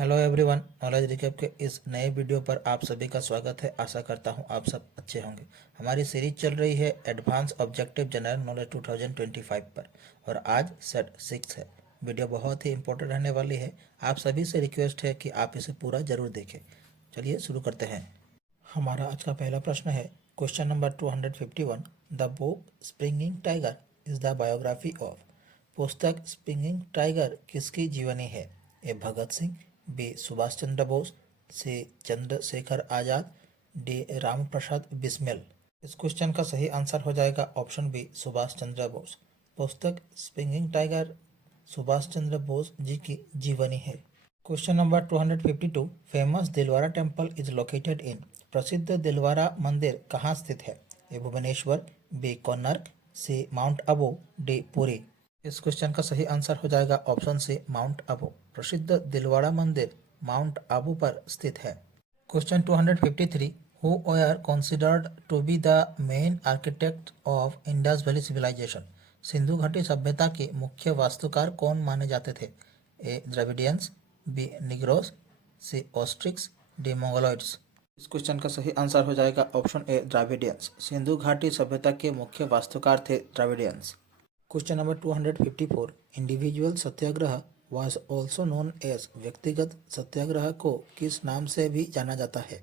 Hello everyone, knowledge recap के इस नए वीडियो पर आप सभी का स्वागत है। आशा करता हूं आप सब अच्छे होंगे। हमारी सीरीज चल रही है एडवांस ऑब्जेक्टिव जनरल नॉलेज 2025 पर और आज सेट 6 है। वीडियो बहुत ही इंपॉर्टेंट रहने वाली है। आप सभी से रिक्वेस्ट है कि आप इसे पूरा जरूर देखें। चलिए शुरू करते हैं। हमारा आज का पहला प्रश्न है question number 251। The book springing tiger is the biography of. पुस्तक स्प्रिंगिंग टाइगर किसकी जीवनी है? ए भगत सिंह, बी सुभाष चंद्र बोस, सी चंद्रशेखर आजाद, डी राम प्रसाद बिस्मिल। इस क्वेश्चन का सही आंसर हो जाएगा ऑप्शन बी सुभाष चंद्र बोस। पुस्तक स्प्रिंगिंग टाइगर सुभाष चंद्र बोस जी की जीवनी है। Question number 252। Famous Dilwara temple is located in. प्रसिद्ध दिलवारा मंदिर कहाँ स्थित है? ए भुवनेश्वर, बी कोणार्क, सी माउंट अबू, डी पुरी। इस क्वेश्चन का सही आंसर हो जाएगा ऑप्शन सी माउंट आबू। प्रसिद्ध दिलवाड़ा मंदिर माउंट आबू पर स्थित है। Question 253। Who were considered to be the main architect of Indus valley civilization. Sindhu घाटी सभ्यता के मुख्य वास्तुकार कौन माने जाते थे? A Dravidians, B Negroes, C Austrics, D Mongoloids. इस क्वेश्चन का सही आंसर हो जाएगा ऑप्शन ए द्राविडियंस। सिंधु घाटी सभ्यता के मुख्य वास्तुकार थे Dravidians. Question number 254। Individual satyagraha was also known as. व्यक्तिगत सत्याग्रह को किस नाम से भी जाना जाता है?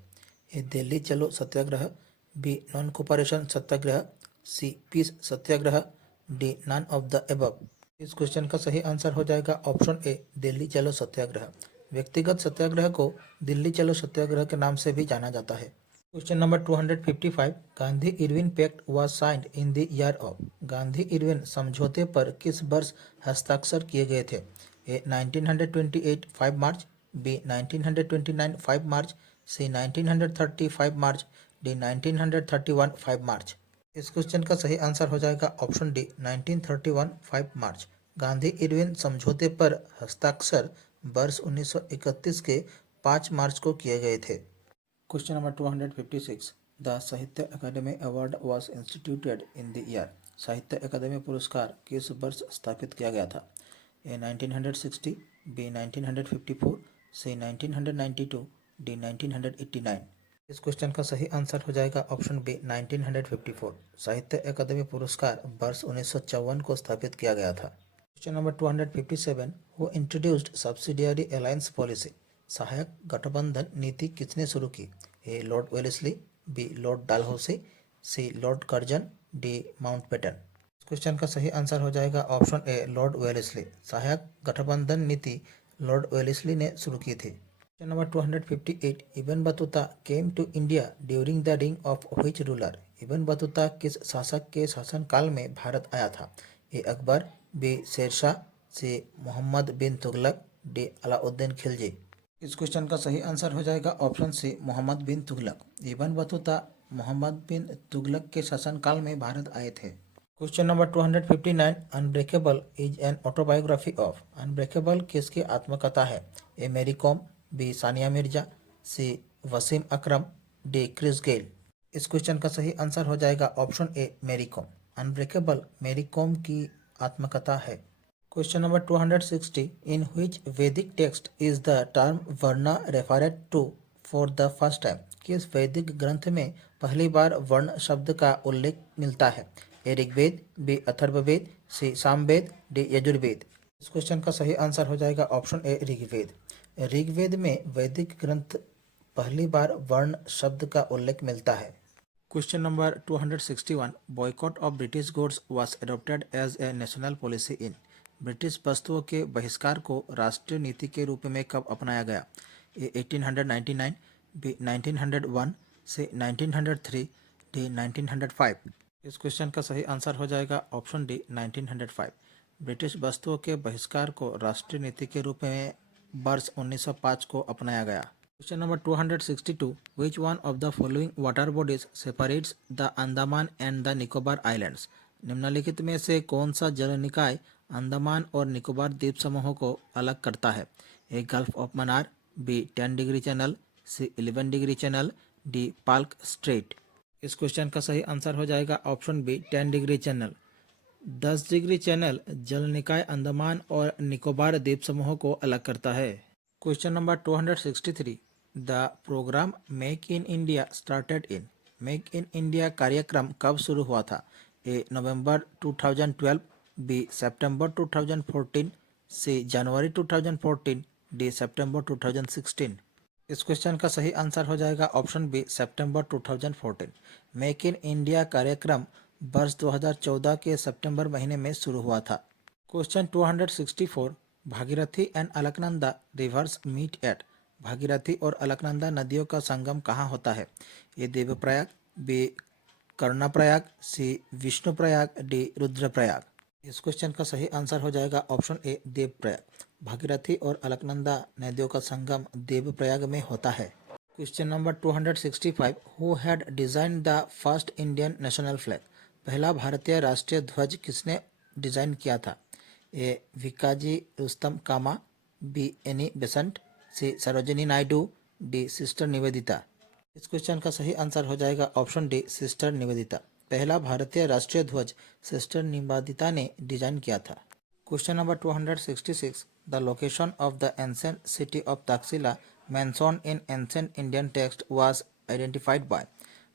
A Delhi Chalo Satyagraha, B non cooperation satyagraha, C peace satyagraha, D none of the above. इस क्वेश्चन का सही आंसर हो जाएगा ऑप्शन ए दिल्ली चलो सत्याग्रह। व्यक्तिगत सत्याग्रह को दिल्ली चलो सत्याग्रह के नाम से भी जाना जाता है। Question number 255। Gandhi Irwin pact was signed in the year of. Gandhi Irwin समझौते पर किस वर्ष हस्ताक्षर किए गए थे? A 1928 5 March, B 1929 5 March, C 1930 5 March, D 1931 5 March. इस क्वेश्चन का सही आंसर हो जाएगा option D 1931 5 March. Gandhi Irwin समझौते पर हस्ताक्षर वर्ष 1931 के 5 मार्च को किए गए थे। Question number 256। The Sahitya Akademi award was instituted in the year. Sahitya Akademi पुरस्कार किस वर्ष स्थापित किया गया था? A 1960, B 1954, C 1992, D 1989। इस क्वेश्चन का सही आंसर हो जाएगा ऑप्शन बी 1954। साहित्य अकादमी पुरस्कार वर्ष 1954 को स्थापित किया गया था। Question number 257। Who introduced subsidiary alliance policy. सहायक गठबंधन नीति किसने शुरू की? A Lord Wellesley, B Lord Dalhousie, C Lord Curzon, D Mountbatten. Question का सही आंसर हो जाएगा ऑप्शन ए लॉर्ड वेलेस्ली। सहायक गठबंधन नीति लॉर्ड वेलेस्ली ने शुरू की थी। Question number 258। Ibn Battuta came to India during the रिंग of which ruler. Ibn Battuta किस शासक के शासनकाल में भारत आया था? A Akbar, B Shershah, C Mohammad bin Tughlaq, D Alauddin Khilji. इस क्वेश्चन का सही आंसर हो जाएगा option C Mohammad bin Tughlaq. Ibn Battuta Mohammad bin Tughlaq के शासनकाल में भारत आए थे। Question number 259। Unbreakable is an autobiography of. Unbreakable किसकी आत्मकथा है? ए मेरी कॉम, बी सानिया मिर्जा, सी वसीम अकरम, डी क्रिस गेल। इस क्वेश्चन का सही आंसर हो जाएगा ऑप्शन ए मेरी कॉम। अनब्रेकेबल मेरी कॉम की आत्मकथा है। Question number 260। In which Vedic text is the term varna referred to for the first time. किस वैदिक ग्रंथ में पहली बार वर्ण शब्द का उल्लेख मिलता है? ए ऋग्वेद, बी अथर्ववेद, सी सामवेद, डी यजुर्वेद। इस क्वेश्चन का सही आंसर हो जाएगा ऑप्शन ए ऋग्वेद। ऋग्वेद में वैदिक ग्रंथ पहली बार वर्ण शब्द का उल्लेख मिलता है। Question number 261। Boycott of British goods was adopted as a national policy in. British वस्तुओं के बहिष्कार को राष्ट्रीय नीति के रूप में कब अपनाया गया? ए 1899, बी 1901, सी 1903, डी 1905। इस क्वेश्चन का सही आंसर हो जाएगा ऑप्शन डी 1905। ब्रिटिश वस्तुओं के बहिष्कार को राष्ट्रीय नीति के रूप में वर्ष 1905 को अपनाया गया। Question number 262। Which one of the following water bodies separates the Andaman and the Nicobar islands. निम्नलिखित में से कौन सा जल निकाय अंडमान और निकोबार द्वीप समूहों को अलग करता है? A gulf of Mannar, B 10 degree channel, C 11 degree channel, D Palk strait. इस क्वेश्चन का सही आंसर हो जाएगा option B 10 degree channel. 10 degree channel जल निकाय अंडमान और निकोबार द्वीप समूहों को अलग करता है। Question number 263 the program make in India started in. Make in India कार्यक्रम कब शुरू हुआ था? ए नवंबर 2012, बी सितंबर 2014, सी जनवरी 2014, डी सितंबर 2016। इस क्वेश्चन का सही आंसर हो जाएगा ऑप्शन बी सितंबर 2014। मेक इन इंडिया कार्यक्रम वर्ष 2014 के सितंबर महीने में शुरू हुआ था। Question 264 Bhagirathi and Alaknanda rivers meet at. Bhagirathi और अलकनंदा नदियों का संगम कहाँ होता है? A Devprayag, B Karnaprayag, C Vishnuprayag, D Rudraprayag. इस क्वेश्चन का सही आंसर हो जाएगा ऑप्शन ए देवप्रयाग। भागीरथी और अलकनंदा नदियों का संगम देवप्रयाग में होता है। Question number 265 who had design the first Indian national flag. पहला भारतीय राष्ट्रीय ध्वज किसने डिजाइन किया था? A Vikaji Rustom Cama, B Annie Besant, C Sarojini Naidu, D Sister Nivedita. इस क्वेश्चन का सही आंसर हो जाएगा ऑप्शन डी सिस्टर निवेदिता। पहला भारतीय राष्ट्रीय ध्वज सिस्टर निवेदिता ने डिजाइन किया था। Question number 266 the location of the ancient city of Takshashila mentioned in ancient Indian text was identified by.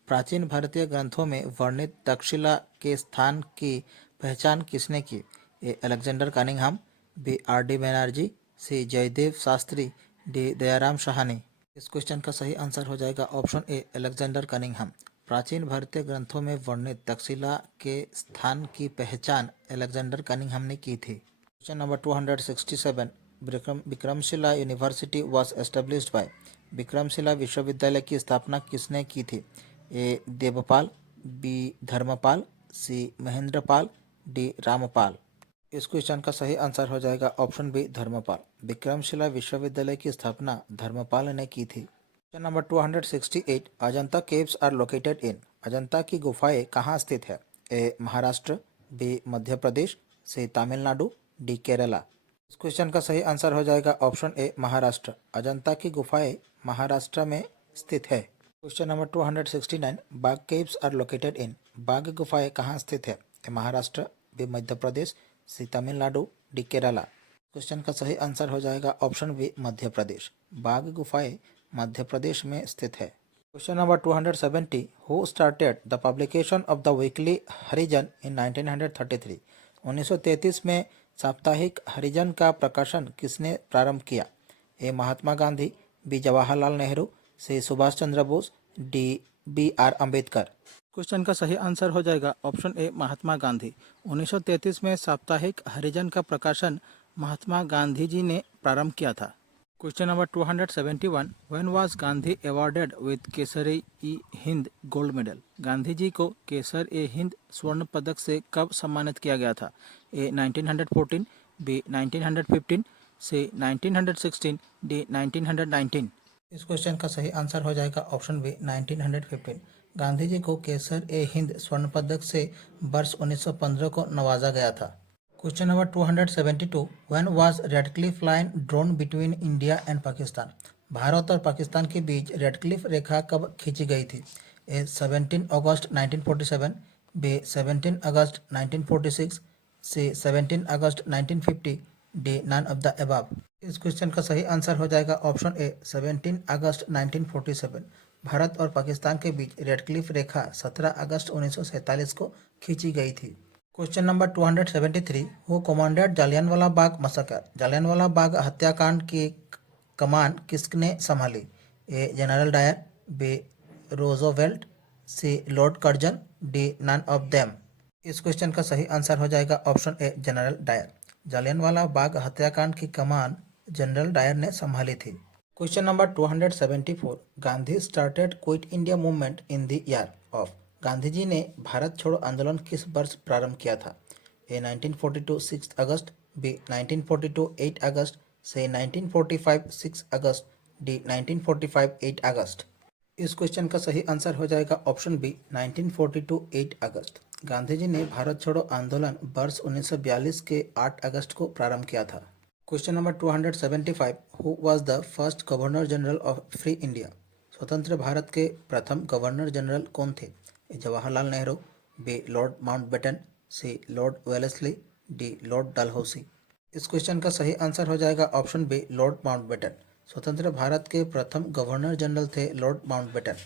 प्राचीन भारतीय ग्रंथों में वर्णित तक्षशिला के स्थान की पहचान किसने की? A Alexander Cunningham, B R D Banerji, C Jaidev Shastri, D Dayaram Sahni. इस क्वेश्चन का सही आंसर हो जाएगा ऑप्शन ए अलेक्जेंडर कनिंघम। प्राचीन भारतीय ग्रंथों में वर्णित तक्षशिला के स्थान की पहचान अलेक्जेंडर कनिंघम ने की थी। Question number 267 Vikramshila university was established by. Vikramshila विश्वविद्यालय की स्थापना किसने की थी? ए देवपाल, बी धर्मपाल, सी महेंद्रपाल, डी रामपाल। इस क्वेश्चन का सही आंसर हो जाएगा ऑप्शन बी धर्मपाल। विक्रमशिला विश्वविद्यालय की स्थापना धर्मपाल ने की थी। Question number 268 Ajanta caves are located in. Ajanta की गुफाएं कहाँ स्थित है? A Maharashtra, B Madhya Pradesh, C Tamil Nadu, D Kerala. इस क्वेश्चन का सही आंसर हो जाएगा ऑप्शन ए महाराष्ट्र। अजंता की गुफाएं महाराष्ट्र में स्थित है। क्वेश्चन नंबर 269 बाघ केव्स आर लोकेटेड इन। बाघ गुफाएं कहाँ स्थित है? A Maharashtra, B Madhya Pradesh, C Tamil Nadu, D Kerala. Question का सही आंसर हो जाएगा ऑप्शन बी मध्य प्रदेश। बाघ गुफाएं मध्य प्रदेश में स्थित है। Question number 270 who started the publication of the weekly Harijan in 1933। 1933 में साप्ताहिक हरिजन का प्रकाशन किसने प्रारंभ किया? A Mahatma Gandhi, B Jawaharlal Nehru, C Subhash Chandra Bose, D B R Ambedkar. Question का सही आंसर हो जाएगा ऑप्शन ए महात्मा गांधी। 1933 में साप्ताहिक हरिजन का प्रकाशन महात्मा गांधी जी ने प्रारंभ किया था। Question number 271 when was Gandhi awarded with Kaiser-i-Hind gold medal. Gandhi ji को केसर-ए-हिंद स्वर्ण पदक से कब सम्मानित किया गया था? ए 1914, बी 1915, सी 1916, डी 1919। इस क्वेश्चन का सही आंसर हो जाएगा ऑप्शन बी 1915। गांधी जी को केसर-ए-हिंद स्वर्ण पदक से वर्ष 1915 को नवाजा गया था। Question number 272 when was Radcliffe line drawn between India and Pakistan. Bharat और पाकिस्तान के बीच रेडक्लिफ रेखा कब खींची गई थी? ए 17 अगस्त 1947, बी 17 अगस्त 1946, सी 17 अगस्त 1950, D none of the above. इस क्वेश्चन का सही आंसर हो जाएगा ऑप्शन ए 17 अगस्त 1947। भारत और पाकिस्तान के बीच रेडक्लिफ रेखा 17 अगस्त 1947 को खींची गई थी। Question number 273 who commanded Jallianwala Bagh massacre. Jallianwala Bagh हत्याकांड की कमान किसने संभाली? A General Dyer, B Roosevelt, C Lord Curzon, D none of them. इस क्वेश्चन का सही आंसर हो जाएगा option A General Dyer. Jallianwala Bagh हत्याकांड की कमान जनरल डायर ने संभाली थी। Question number 274 Gandhi started Quit India movement in the year of. Gandhi ji ने भारत छोड़ो आंदोलन किस वर्ष प्रारंभ किया था? ए 1942 6 अगस्त, बी 1942 8 अगस्त, सी 1945 6 अगस्त, डी 1945 8 अगस्त। इस क्वेश्चन का सही आंसर हो जाएगा ऑप्शन बी 1942 8 अगस्त। गांधी जी ने भारत छोड़ो आंदोलन वर्ष 1942 के 8 अगस्त को प्रारंभ किया था। Question number 275 who was the first governor general of free India. स्वतंत्र भारत के प्रथम गवर्नर जनरल कौन थे? Jawaharlal Nehru, B Lord Mountbatten, C Lord Wellesley, D Lord Dalhousie. इस क्वेश्चन का सही आंसर हो जाएगा ऑप्शन बी लॉर्ड माउंटबेटन। स्वतंत्र भारत के प्रथम गवर्नर जनरल थे Lord Mountbatten.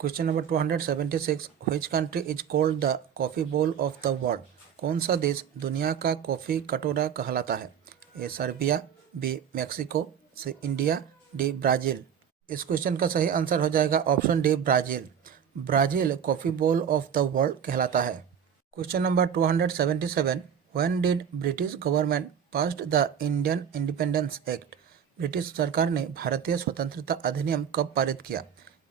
Question number 276, which country is called the coffee bowl of the world? कौन सा देश दुनिया का कॉफ़ी कटोरा कहलाता है? ए सर्बिया, बी मैक्सिको, सी इंडिया, डी ब्राज़ील। इस क्वेश्चन का सही आंसर हो जाएगा option D Brazil. Brazil coffee bowl of the world कहलाता है। Question number 277, when did British government passed the Indian independence act? British सरकार ने भारतीय स्वतंत्रता अधिनियम कब पारित किया?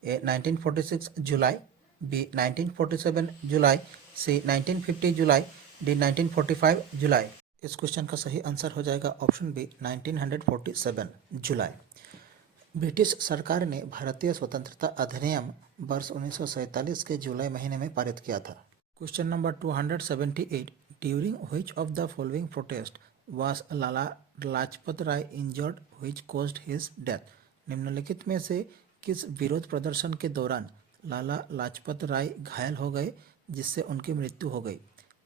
ए 1946 जुलाई, बी 1947 जुलाई, सी 1950 जुलाई, डी 1945 जुलाई। इस क्वेश्चन का सही आंसर हो जाएगा ऑप्शन बी 1947 जुलाई। ब्रिटिश सरकार ने भारतीय स्वतंत्रता अधिनियम वर्ष 1947 के जुलाई महीने में पारित किया था। Question number 278, during which of the following protest was Lala Lajpat Rai injured which caused his death? निम्नलिखित में से किस विरोध प्रदर्शन के दौरान लाला लाजपत राय घायल हो गए जिससे उनकी मृत्यु हो गई?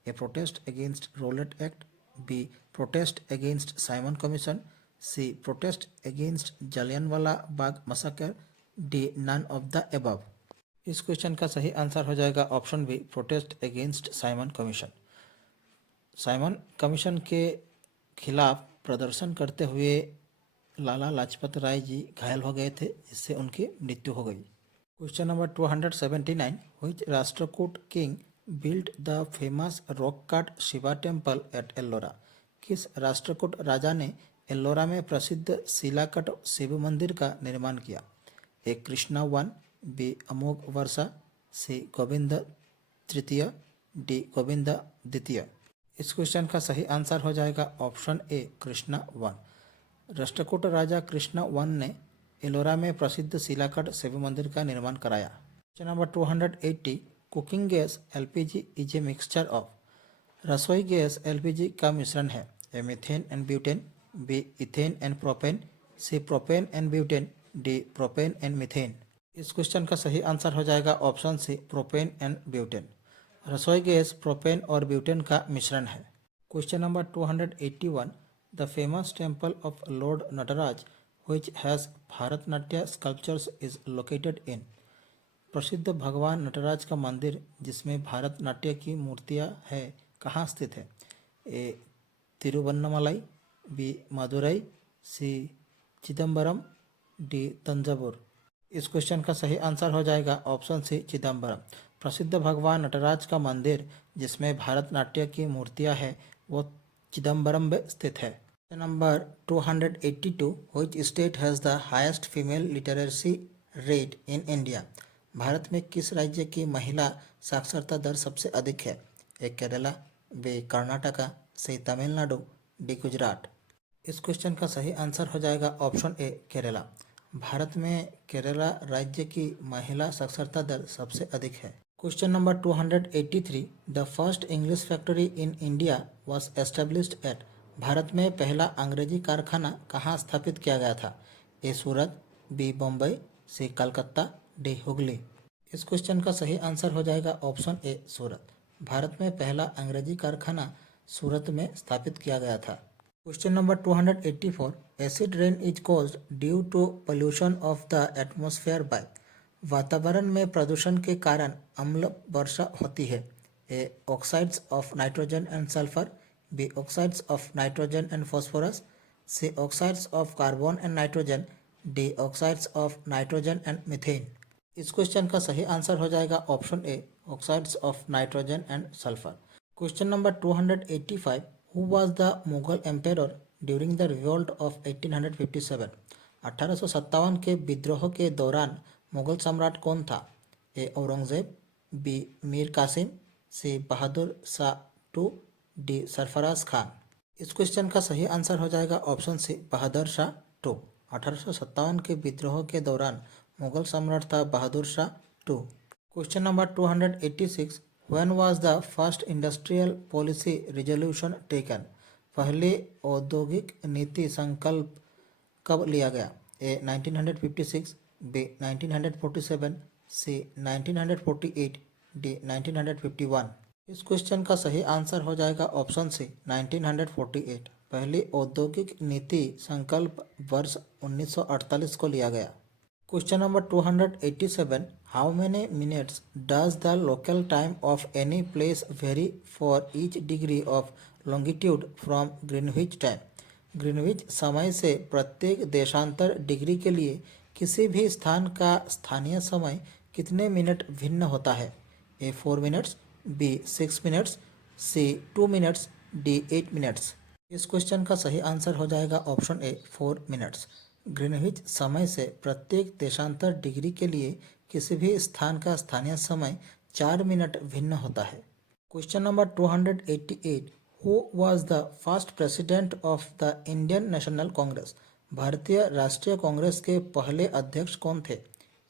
A protest against Rowlatt Act, B protest against Simon Commission, C protest against Jallianwala Bagh massacre, D none of the above. इस क्वेश्चन का सही आंसर हो जाएगा option B protest against Simon Commission. Simon Commission के खिलाफ प्रदर्शन करते हुए लाला लाजपत राय जी घायल हो गए थे जिससे उनकी मृत्यु हो गई। Question number 279, which Rashtrakuta king build the famous rock cut Shiva temple at Ellora? किस राष्ट्रकूट राजा ने एल्लोरा में प्रसिद्ध शिलाकट शिव मंदिर का निर्माण किया? ए कृष्णा वन, बी अमोघ वर्षा, सी गोविंद तृतीय, डी गोविंद द्वितीय। इस क्वेश्चन का सही आंसर हो जाएगा ऑप्शन ए कृष्णा वन। राष्ट्रकूट राजा कृष्ण वन ने एलोरा में प्रसिद्ध शिलाकट शिव मंदिर का निर्माण कराया। Question number 280, cooking gas LPG is a mixture of? रसोई गैस एलपीजी का मिश्रण है। A methane and butane, B ethane and propane, C propane and butane, D propane and methane. इस क्वेश्चन का सही आंसर हो जाएगा option C propane and butane. रसोई गैस प्रोपेन और ब्यूटेन का मिश्रण है। Question number 281, the famous temple of Lord Nataraja which has Bharatanatyam sculptures is located in? प्रसिद्ध भगवान नटराज का मंदिर जिसमें भारतनाट्य की मूर्तियां है कहाँ स्थित है? ए तिरुवन्नमलाई, बी मदुरई, सी चिदम्बरम, डी तंजावुर। इस क्वेश्चन का सही आंसर हो जाएगा ऑप्शन सी चिदम्बरम। प्रसिद्ध भगवान नटराज का मंदिर जिसमें भारतनाट्य की मूर्तियां है वो चिदम्बरम में स्थित है। Number 282, which state has the highest female literacy rate in India? Bharat में किस राज्य की महिला साक्षरता दर सबसे अधिक है? ए केरला, बी कर्नाटका, सी तमिलनाडु, डी गुजरात। इस क्वेश्चन का सही आंसर हो जाएगा ऑप्शन ए केरला। भारत में केरला राज्य की महिला साक्षरता दर सबसे अधिक है। Question number 283, the first English factory in India was established at? Bharat में पहला अंग्रेजी कारखाना कहाँ स्थापित किया गया था? A Surat, B Bombay, C Calcutta, D Hooghly. इस क्वेश्चन का सही आंसर हो जाएगा ऑप्शन ए सूरत। भारत में पहला अंग्रेजी कारखाना सूरत में स्थापित किया गया था। Question number 284, acid rain is caused due to pollution of the atmosphere by? वातावरण में प्रदूषण के कारण अम्ल वर्षा होती है। A oxides of nitrogen and sulphur, B oxides of nitrogen and phosphorus, C oxides of carbon and nitrogen, D oxides of nitrogen and methane. इस क्वेश्चन का सही आंसर हो जाएगा option A oxides of nitrogen and sulphur. Question number 285, who was the Mughal emperor during the revolt of 1857? 1857 के विद्रोह के दौरान मुगल सम्राट कौन था? A Aurangzeb, B Mir Qasim, C Bahadur Shah two, D Sarfaraz Khan. इस क्वेश्चन का सही आंसर हो जाएगा option C Bahadur Shah two. 1857 के विद्रोह के दौरान मुगल सम्राट था Bahadur Shah two. Question number 286, when was the first industrial policy resolution taken? पहली औद्योगिक नीति संकल्प कब लिया गया? A 1956, B 1947, C 1948, D 1951। इस क्वेश्चन का सही आंसर हो जाएगा ऑप्शन सी 1948। पहली औद्योगिक नीति संकल्प वर्ष 1948 को लिया गया। Question number 287, how many minutes does the local time of any place very for each degree of longitude from Greenwich time? Greenwich समय से प्रत्येक देशांतर डिग्री के लिए किसी भी स्थान का स्थानीय समय कितने मिनट भिन्न होता है? ए 4 मिनट्स, बी 6 मिनट्स, सी 2 मिनट्स, डी 8 मिनट्स। इस क्वेश्चन का सही आंसर हो जाएगा ऑप्शन ए 4 मिनट्स। ग्रीनविच समय से प्रत्येक देशांतर डिग्री के लिए किसी भी स्थान का स्थानीय समय 4 मिनट भिन्न होता है। Question number 288, who was the first president of the Indian National Congress? भारतीय राष्ट्रीय कांग्रेस के पहले अध्यक्ष कौन थे?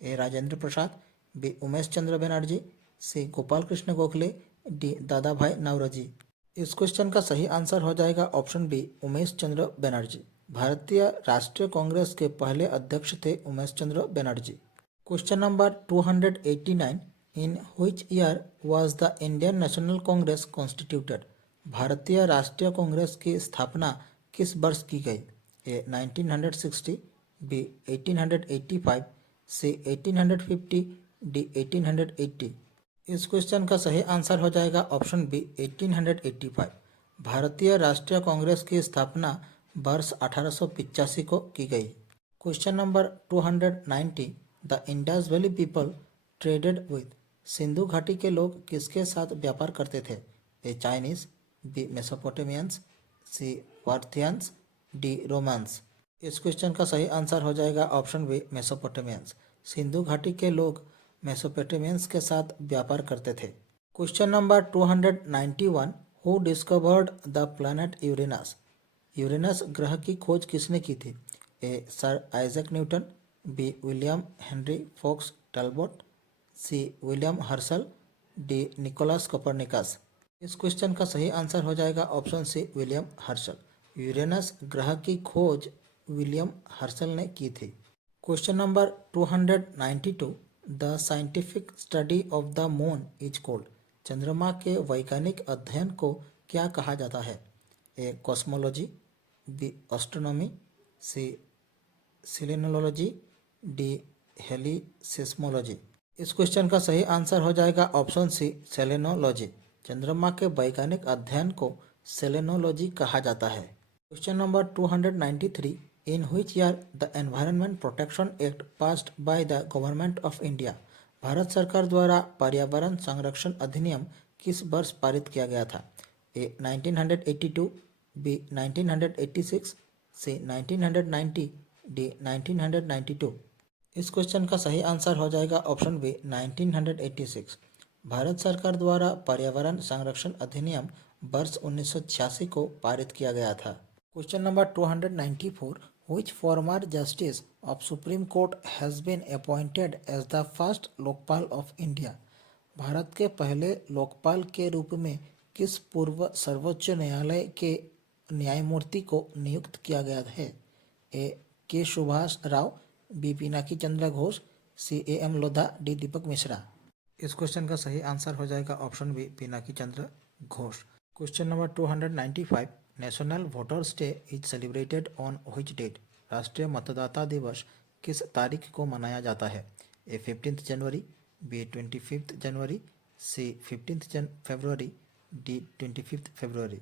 ए राजेंद्र प्रसाद, बी उमेश चंद्र बनर्जी, सी गोपाल कृष्ण गोखले, डी दादा भाई नौरोजी। इस क्वेश्चन का सही आंसर हो जाएगा ऑप्शन बी उमेश चंद्र बनर्जी। भारतीय राष्ट्रीय कांग्रेस के पहले अध्यक्ष थे Umesh Chandra Banerjee. Question number 289, in which year was the Indian National Congress constituted? भारतीय राष्ट्रीय कांग्रेस की स्थापना किस वर्ष की गई? A 1960, B 1885, C 1850, D 1880। इस क्वेश्चन का सही आंसर हो जाएगा ऑप्शन बी 1885। भारतीय राष्ट्रीय कांग्रेस की स्थापना वर्ष 1885 को की गई। Question number 290, the Indus valley people traded with? Sindhu घाटी के लोग किसके साथ व्यापार करते थे? ए चाइनीज, बी मेसोपोटामियंस, सी पार्थियंस, डी रोमन्स। इस क्वेश्चन का सही आंसर हो जाएगा ऑप्शन बी मेसोपोटामियंस। सिंधु घाटी के लोग मेसोपोटामियंस के साथ व्यापार करते थे। Question number 291, who discovered the planet Uranus? Uranus ग्रह की खोज किसने की थी? A Sir Isaac Newton, B William Henry Fox Talbot, C William Herschel, D Nicolaus Copernicus. इस क्वेश्चन का सही आंसर हो जाएगा option C William Herschel. Uranus ग्रह की खोज विलियम हर्शल ने की थी। Question number 292, the scientific study of the moon is called? चंद्रमा के वैज्ञानिक अध्ययन को क्या कहा जाता है? ए कॉस्मोलॉजी, बी एस्ट्रोनॉमी, सी सेलेनोलॉजी, डी हेलिसिस्मोलॉजी। इस क्वेश्चन का सही आंसर हो जाएगा ऑप्शन सी सेलेनोलॉजी। चंद्रमा के वैज्ञानिक अध्ययन को सेलेनोलॉजी कहा जाता है। Question number 293, in which year the environment protection act passed by the government of India? Bharat सरकार द्वारा पर्यावरण संरक्षण अधिनियम किस वर्ष पारित किया गया था? ए 1982, बी 1986, सी 1990, डी 1992। इस क्वेश्चन का सही आंसर हो जाएगा ऑप्शन बी 1986। भारत सरकार द्वारा पर्यावरण संरक्षण अधिनियम वर्ष 1986 को पारित किया गया था। Question number 294, which former justice of Supreme Court has been appointed as the first Lokpal of India? Bharat के पहले लोकपाल के रूप में किस पूर्व सर्वोच्च न्यायालय के न्यायमूर्ति को नियुक्त किया गया है? A K Subhash Rao, B Pinaki Chandra Ghose, C A M Lodha, D Deepak Mishra. इस क्वेश्चन का सही आंसर हो जाएगा option B Pinaki Chandra Ghose. Question number 295, national voters day is celebrated on which date? राष्ट्रीय मतदाता दिवस किस तारीख को मनाया जाता है? ए 15 जनवरी, बी 25 जनवरी, सी 15 फरवरी, डी 25 फरवरी।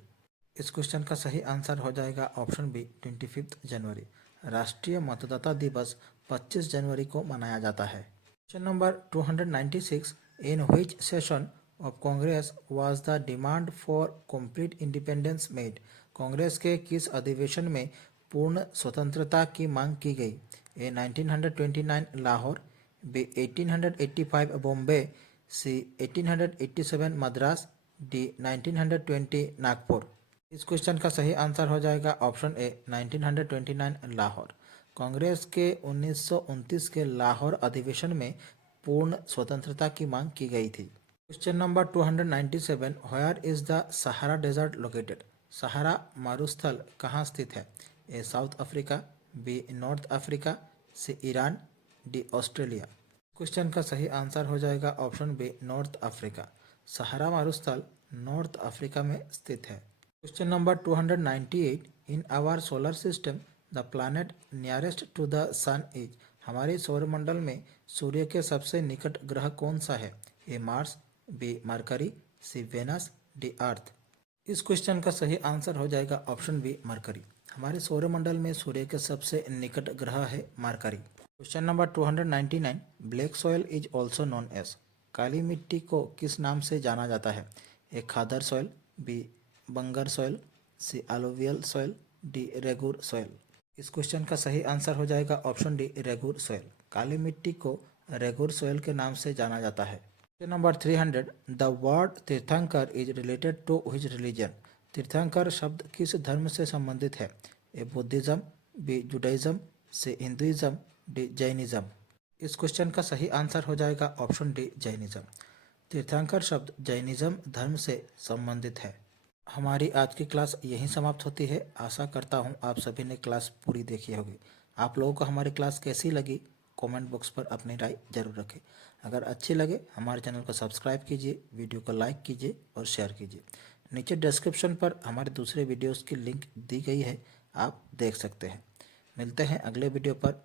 इस क्वेश्चन का सही आंसर हो जाएगा ऑप्शन बी 25 जनवरी। राष्ट्रीय मतदाता दिवस 25 जनवरी को मनाया जाता है। Question number 296, in which session of Congress was the demand for complete independence made? Congress के किस अधिवेशन में पूर्ण स्वतंत्रता की मांग की गई? ए 1929 लाहौर, बी 1885 बॉम्बे, सी 1887 मद्रास, डी 1920 नागपुर। इस क्वेश्चन का सही आंसर हो जाएगा ऑप्शन ए 1929 लाहौर। कांग्रेस के 1929 के लाहौर अधिवेशन में पूर्ण स्वतंत्रता की मांग की गई थी। Question number 297, where is the Sahara desert located? Sahara मारुस्थल कहाँ स्थित है? A South Africa, B North Africa, C Iran, D Australia. Question का सही आंसर हो जाएगा option B North Africa. Sahara मारुस्थल नॉर्थ अफ्रीका में स्थित है। Question number 298, in our solar system the planet nearest to the sun is. हमारे सौरमंडल में सूर्य के सबसे निकट ग्रह कौन सा है? A Mars, B mercury, C Venus, D अर्थ। इस क्वेश्चन का सही आंसर हो जाएगा ऑप्शन बी मरकरी। हमारे सौरमंडल में सूर्य के सबसे निकट ग्रह है Mercury. Question number 299, black soil is also known as. काली मिट्टी को किस नाम से जाना जाता है? A khadar soil, B bangar soil, C alluvial soil, D regur soil. इस क्वेश्चन का सही आंसर हो जाएगा ऑप्शन डी रेगुर सॉइल। काली मिट्टी को रेगुर सॉइल के नाम से जाना जाता है। Question number 300, the word Tirthankar is related to which religion. तीर्थंकर शब्द किस धर्म से संबंधित है? A Buddhism, B Judaism, C Hinduism, D Jainism. इस क्वेश्चन का सही आंसर हो जाएगा ऑप्शन डी जैनिज्म। तीर्थंकर शब्द जैनिज्म धर्म से संबंधित है। हमारी आज की क्लास यहीं समाप्त होती है। आशा करता हूँ आप सभी ने क्लास पूरी देखी होगी। आप लोगों को हमारी क्लास कैसी लगी कमेंट बॉक्स पर अपनी राय जरूर रखें। अगर अच्छी लगे हमारे चैनल को सब्सक्राइब कीजिए, वीडियो को लाइक कीजिए और शेयर कीजिए। नीचे डिस्क्रिप्शन पर हमारे दूसरे वीडियोस की लिंक दी गई है, आप देख सकते हैं। मिलते हैं अगले वीडियो पर।